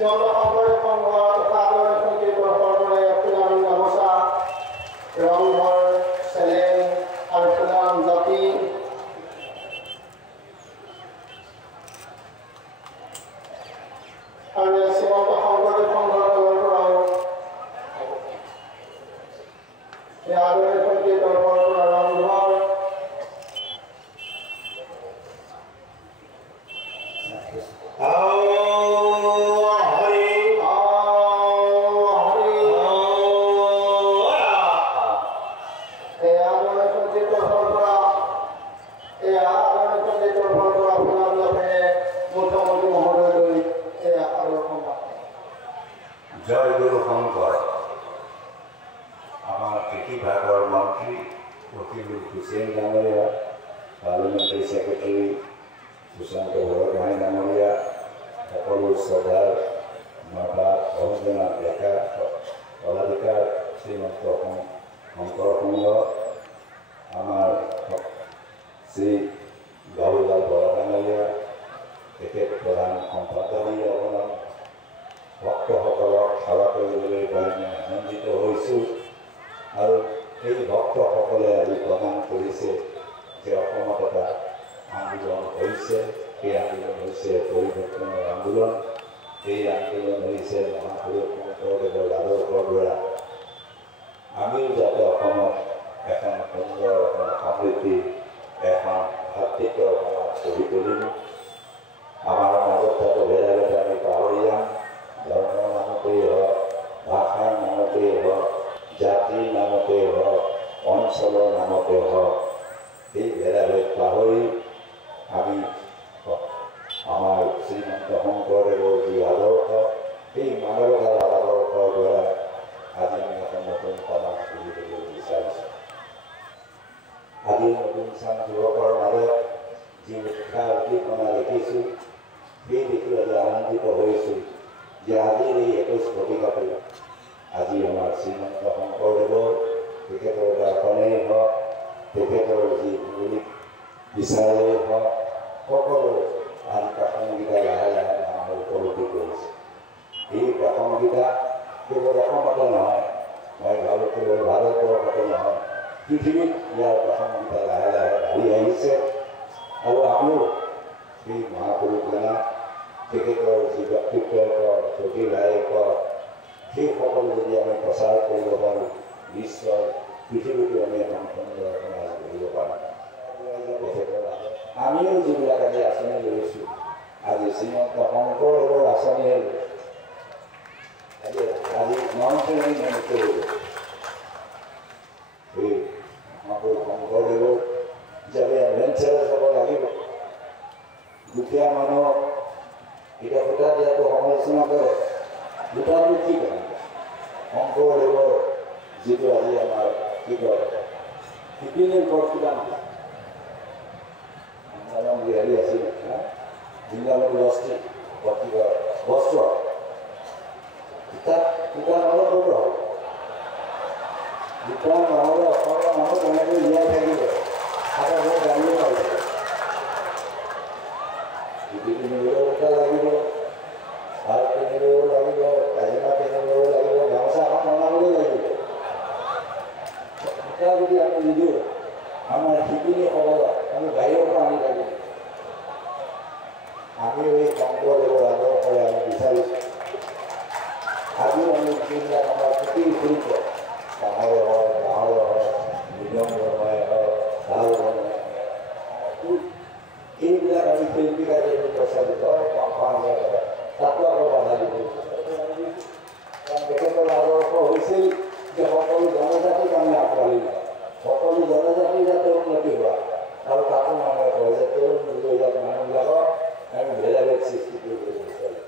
শ্ৰীমন্ত শংকৰেৰ সংঘ তথা আদৰেৰ সঙ্গীত বৰপৰে ফুলাম গামোচা ৰংঘৰ চেলেং আৰু ফুলাম জাপি আৰু শ্ৰীমন্ত শংকৰদেৱ সংঘৰ ফালৰ পৰাও আদৰেৰ সঙ্গীত বৰপৰে ৰংঘৰ জয় গুরু শংকর আমার কৃষি বিভাগের মন্ত্রী অখিল হুসেন ডাঙরিয়া পার্লামেন্টারি সেক্রেটারি সুশান্ত বড়ভাই ডাঙরিয়া সকল শ্রদ্ধার মাতা অবঞ্জনাথ ডেকা পদাধিকার শ্রীমন্ত শংকর সংঘ আমার শ্রী বাবুলাল বড় ডাঙরিয়া তেখেত প্রধান সম্পাদক অৱদান ভক্তসকলক সেৱা কৰিবলৈ পাই মই আনন্দিত হৈছোঁ আৰু এই ভক্তসকলে আজি প্ৰমাণ কৰিছে যে অসমত এটা আন্দোলন হৈছে সেই আন্দোলন হৈছে পৰিৱৰ্তনৰ আন্দোলন এই আন্দোলন হৈছে মহাপুৰুষ শংকৰদেৱৰ আদৰ্শৰ দ্বাৰা আমিও যাতে অসমত এখন সুন্দৰ এখন সমৃদ্ধি এখন ভাতৃত্বৰ সমাজ গঢ়ি তুলিম আমাৰ মাজত যাতে ভেদাভেদ আমি পাহৰি যাম ধৰ্মৰ নামতেই হওক ভাষাৰ নামতেই হওক জাতিৰ নামতেই হওক অঞ্চলৰ নামতে হওক এই ভেদাভেদ পাহৰি আমি আমাৰ শ্ৰীমন্ত শংকৰদেৱৰ যি আদৰ্শ সেই মানৱতাৰ আদৰ্শৰ দ্বাৰা আজি আমি এখন নতুন সমাজ গঢ়ি তুলিব বিচাৰিছোঁ আজি নতুন চাম যুৱকৰ মাজত যি উৎসাহ উদ্দীপনা দেখিছোঁ সেই দেখি আজি আনন্দিত হৈছোঁ যে আজিৰ এই 21 শতিকাটো আজি আমাৰ শ্ৰীমন্ত শংকৰদেৱৰ তেখেতৰ দৰ্শনেই হওক তেখেতৰ যি মৌলিক বিচাৰেই হওক সকলো আন প্ৰাসংগিকতা লাহে লাহে আমাৰ উপলব্ধি কৰিছে এই প্ৰাসংগিকতা কেৱল অসমতে নহয় মই ভাবোঁ কেৱল ভাৰতবৰ্ষতে নহয় পৃথিৱীত ইয়াৰ প্ৰাসংগিকতা লাহে লাহে বাঢ়ি আহিছে আৰু আমিও সেই মহাপুৰুষজনা তেখেতৰ যি ব্যক্তিত্বৰ প্ৰতিভায়কৰ সেই সকলো যদি আমি প্ৰচাৰ কৰিব পাৰোঁ নিশ্চয় পৃথিৱীতো আমি এখন সুন্দৰ সমাজ গঢ়িব পাৰোঁ তেখেতৰ আমিও যিবিলাক আজি আঁচনি লৈছোঁ আজি শ্ৰীমন্ত শংকৰদেৱৰ আঁচনিহে লৈছোঁ আজি মন্ত্ৰী কৰিলোঁ সেই মহাপুৰুষ শংকৰদেৱৰ হিচাপে এডভেঞ্চাৰ চাব লাগিব দুখীয়া মানুহক এতিয়া সূতা দিয়াটো সমালোচনা কৰে সূতাটো কি কৰে শংকৰদেৱৰ যিটো আজি আমাৰ কি কয় শিপিনীৰ ঘৰত কিবা নহয় হেৰি আছিল বৃন্দাবন বস্তি কি কয় বস্ত্ৰ তাত সূতা নহ'লে ক'ৰ পৰা হ'ব সূতা নহ'লে অসমৰ মানুহ কেনেকৈ জীয়াই থাকিব তাতে বহুত গাড়ীও পাৰিব কিনিবলৈও সূতা লাগিব ভাত কিনিবলৈও লাগিব কাজিমা কিনিবলৈও লাগিব গামোচা এখন বনাবলৈও লাগিব সূতা যদি আমি নিদিওঁ আমাৰ শিপিনীসকলক আমি বাহিৰৰ পৰা আনি লাগিব আমিও এই শংকৰদেৱৰ আদৰ্শৰে আমি বিচাৰিছোঁ আজিও আমি যিবিলাক আমাৰ খেতিৰ শিল্প ডাঙৰ হয় গাঁৱৰ হয় মৃদং বনোৱাই হওক ঢাল বনোৱাই এইবিলাক আমি শিল্পীক আজি আমি প্ৰচাৰিত তাতো আকৌ বাধা দিব কাৰণ তেখেতৰ আদৰ্শ হৈছিল যে সকলো জনজাতিক আমি আঁকোৱালি লওঁ সকলো জনজাতিৰ যাতে উন্নতি হোৱা আৰু তাতো মানুহে কয় যে তেওঁৰ নিজৰ মানুহবিলাকক আমি ভেদাভেদ সৃষ্টি কৰিবলৈ বিচাৰিছোঁ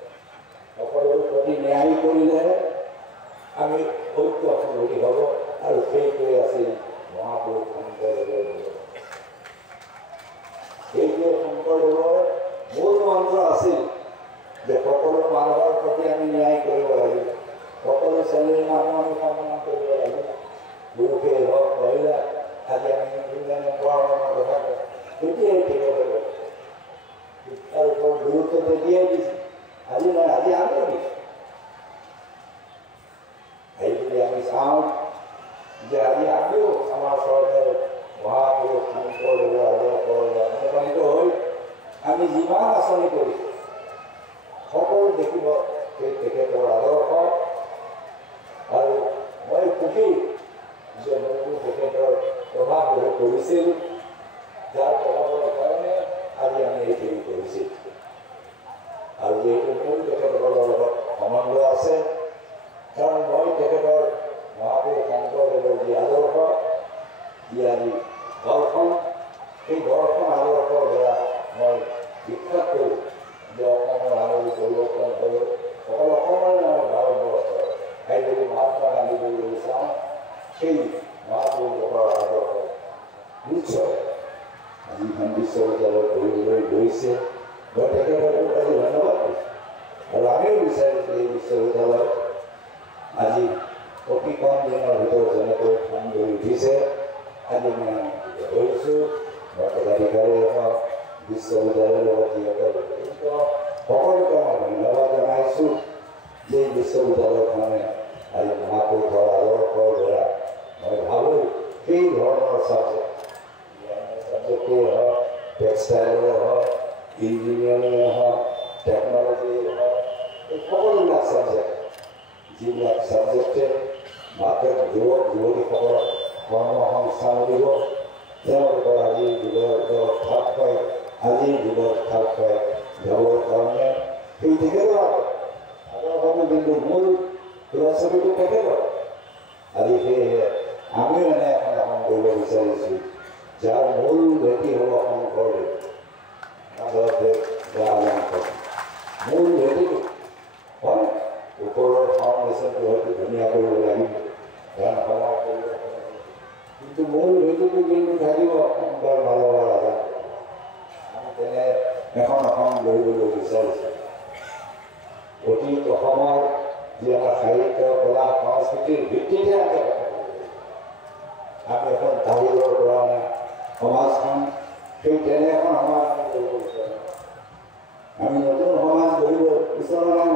সকলোৰ প্ৰতি ন্যায় কৰিলেহে আমি ঐক্য সংগতি হ'ব আৰু সেইটোৱে আছিল মহাপুৰুষ শংকৰদেৱৰ এইটোৱে শংকৰদেৱৰ মূল মন্ত্ৰ আছিল যে সকলো মানুহৰ প্ৰতি আমি ন্যায় কৰিব লাগিব সকলো শ্ৰেণীৰ মানুহ আমি সন্মান কৰিব লাগিব পুৰুষেই হওক মহিলা আজি আমি পঢ়াৰ কথা কওঁ তেতিয়াই ঠিক হ'ব শিক্ষাৰ ওপৰত গুৰুত্ব তেতিয়াই দিছোঁ আজি নহয় আজি আমিও দিছোঁ বাছনি কৰিছে সকলো দেখিব সেই তেখেতৰ আদৰ্শ আৰু মই সুখী যে মোকো তেখেতৰ প্ৰভাৱ বহুত কৰিছিল যাৰ প্ৰভাৱৰ কাৰণে আজি আমি এইখিনি কৰিছোঁ আৰু এইটো মোৰ তেখেতসকলৰ লগত সম্বন্ধ আছে কাৰণ মই তেখেতৰ মহাপুৰুষ শংকৰদেৱৰ যি আদৰ্শ যি আজি দৰ্শন সেই দৰ্শন আদৰ্শৰ দ্বাৰা মই বিখ্যাত কৰোঁ যে অসমৰ আৰু পৰিৱৰ্তন হ'ল অকল অসমৰ নহয় ভাৰতবৰ্ষৰ এই যদি মহাত্মা গান্ধী বুলি চাওঁ সেই মহাপুৰুষৰ আদৰ্শ নিশ্চয় আজিখন বিশ্ববিদ্যালয় পঢ়িবলৈ গৈছে মই তেখেতসকলক আজি ধন্যবাদ দিছোঁ আৰু আমিও বিচাৰিছোঁ এই বিশ্ববিদ্যালয় আজি অতি কম দিনৰ ভিতৰত যেনেকৈ কাম কৰি উঠিছে আজি মই ধৰিছোঁ মই পদাধিকাৰীয়ে হওক বিশ্ববিদ্যালয়ৰ লগত যিসকল জড়িত সকলোকে মই ধন্যবাদ জনাইছোঁ যে বিশ্ববিদ্যালয়খনে আজি মহাপুৰুষৰ আদৰ্শৰ দ্বাৰা মই ভাবোঁ সেই ধৰণৰ ছাবজেক্টেই হওক টেক্সটাইলৰে হওক ইঞ্জিনিয়াৰিঙে হওক টেকন'লজিয়ে হওক এই সকলোবিলাক ছাবজেক্ট যিবিলাক ছাবজেক্টে মাত্ৰ যুৱক যুৱতীসকলক কৰ্মসংস্থান দিব তেওঁলোকৰ আজিৰ যুগৰ খাপ খুৱাই আজিৰ যুগত খাপ খুৱাই যাবৰ কাৰণে সেই তেখেতৰ আদৰ্শটো কিন্তু মূল ফিলচফিটো তেখেতৰ আজি সেয়েহে আমিও এনে এখন এখন কৰিব বিচাৰিছোঁ যাৰ মূল ভেটি হ'ব শংকৰদেৱ মাধৱদেৱ বা শংকৰ মূল ভেটিটো হয় ওপৰৰ ফাউণ্ডেশ্যনটো হয়তো ধুনীয়া কৰিব লাগিব কাৰণ সমাজ কৰিব কিন্তু মূল ভেটিটো কিন্তু থাকিব শংকৰ মাধৱ ৰাজা আমি তেনে এখন অসম গঢ়িবলৈ বিচাৰিছোঁ অতীত অসমৰ যি আমাৰ সাহিত্য কলা সংস্কৃতিৰ ভিত্তিতে আমি এখন বাহিৰৰ পৰা সমাজখন সেই তেনে এখন সমাজ আমি কৰিব বিচাৰোঁ আমি নতুন সমাজ গঢ়িব বিচৰা নাই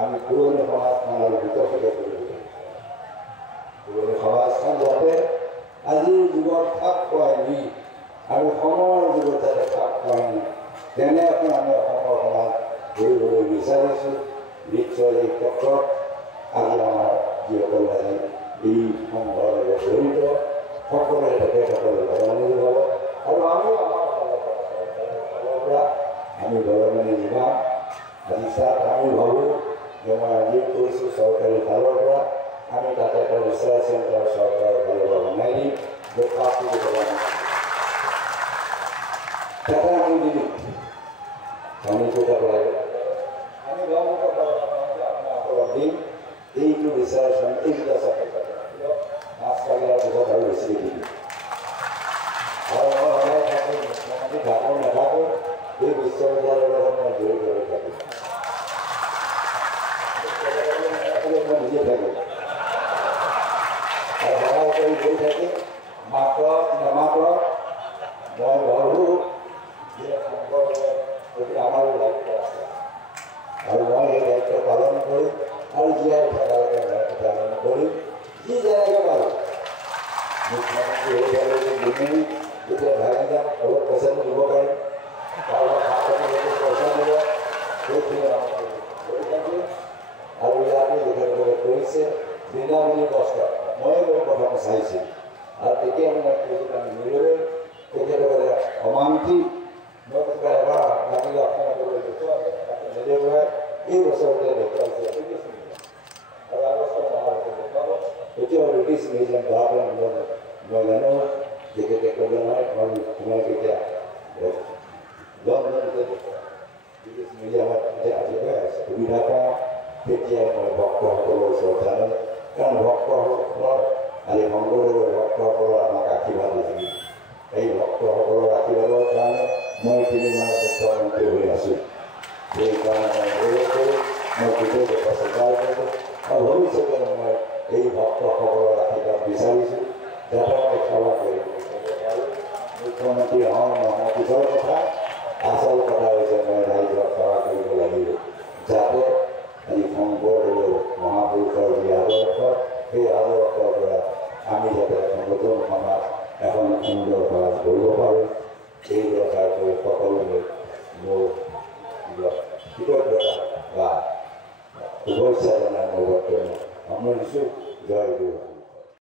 আমি পুৰণি সমাজখন আৰু বিকশিত কৰিব লাগিব পুৰণি সমাজখন যাতে আজিৰ যুগত খাপ খুৱাই নি আৰু সময়ৰ যুগত যাতে খাপ খুৱাই নি তেনে এখন আমি অসমৰ সমাজ গঢ়িবলৈ বিচাৰিছোঁ নিশ্চয় এই ক্ষেত্ৰত আজি আমাৰ যিসকল আজি এই সংঘৰ লগত জড়িত সকলোৱে তেখেতসকলে গৌৰৱান্বিত হ'ব আৰু আমিও আমাৰ ফালৰ পৰা আমি গৌৰৱান্বিত যাম আজি তাত আমি ভাবোঁ যে মই আজি কৈছোঁ চৰকাৰী ফালৰ পৰা আমি তাতে এটা ৰিচাৰ্চ চেণ্টাৰ চৰকাৰৰ ফালৰ পৰা বনাই দিম য'ত তাতে আমি দি দিম আমি ক'ত আমি আপোনালোকক দিম এইটো ৰিচাৰ্চ এইকেইটা চাকৰি মাছ লাগিলাৰ পিছত আৰু বেছি দি দিম আৰু মই সদায় থাকোঁ মুখ্যমন্ত্ৰী থাকোঁ নাথাকোঁ এই বিশ্ববিদ্যালয়ৰ লগত মই জড়িত হৈ থাকিম মই নিজে থাকিম আৰু সহায় কৰি গৈ থাকিম মাতক নেমাতক মই ভাবোঁ যে শংকৰদেৱৰ প্ৰতি আমাৰো দায়িত্ব আছে আৰু মই সেই দায়িত্ব পালন কৰিম আৰু জীয়াই থকালৈকে পালন কৰিম যি যেনেকৈ পাৰোঁ মুখ্যমন্ত্ৰী হৈ গ'লে দিমেই যেতিয়া ভাগি যাম অলপ পইচাটো দিব পাৰিম কাৰোবাৰ পইচা দিব সেইখিনি কৰি থাকিম আৰু ইয়াতে তেখেতসকলে কৰিছে বিনামূলী কষ্ট ময়ে মোৰ প্ৰথম চাইছোঁ আৰু তেতিয়া মই কৈছোঁ আমি মিলিলৈ তেখেতসকলে অমান্তি মই এবাৰ লাগিলে অসমলৈ দেখুৱাইছে তাতে নেদেখুৱাই এই বছৰতে দেখুৱাইছে আৰু আগষ্ট মাহতে দেখুৱাব এতিয়াও ব্ৰিটিছ মিউজিয়াম গুৱাহাটীৰ মই জানো তেখেতে ক'লে নহয় মই কেতিয়া লণ্ডনতে ব্ৰিটিছ মিউজিয়ামত এতিয়া দেখুৱাই আছে সুবিধা পাওঁ তেতিয়াই মই ভক্তসকলৰ ওচৰত জানো কাৰণ ভক্তসকলৰ আজি শংকৰদেৱৰ ভক্তসকলৰ আমাক আশীৰ্বাদ দিছিল এই ভক্তসকলৰ আশীৰ্বাদৰ কাৰণে মই 3 মাহ মুখ্যমন্ত্ৰী হৈ আছোঁ সেইকাৰণে মই গৌৰৱ কৰোঁ মই কৃতজ্ঞতা স্বীকাৰ কৰোঁ আৰু ভৱিষ্যতে মই এই ভক্তসকলৰ আশীৰ্বাদ বিচাৰিছোঁ যাতে মই সেৱা কৰিব পাৰোঁ মুখ্যমন্ত্ৰী হওঁ নহওঁ পিছৰ কথা আচল কথা হৈছে মই ৰাইজক সেৱা কৰিব লাগিব যাতে এই শংকৰদেৱৰ মহাপুৰুষৰ যি আদৰ্শ সেই আদৰ্শৰ পৰা আমি যাতে নতুন সমাজ এখন সুন্দৰ সমাজ কৰিব পাৰোঁ এই দৰকাৰ কৰি সকলোৱে মোৰ কৃতজ্ঞতা বা শুভেচ্ছা জনাই মই বক্তব্য সামৰিছোঁ। জয় গুৰু।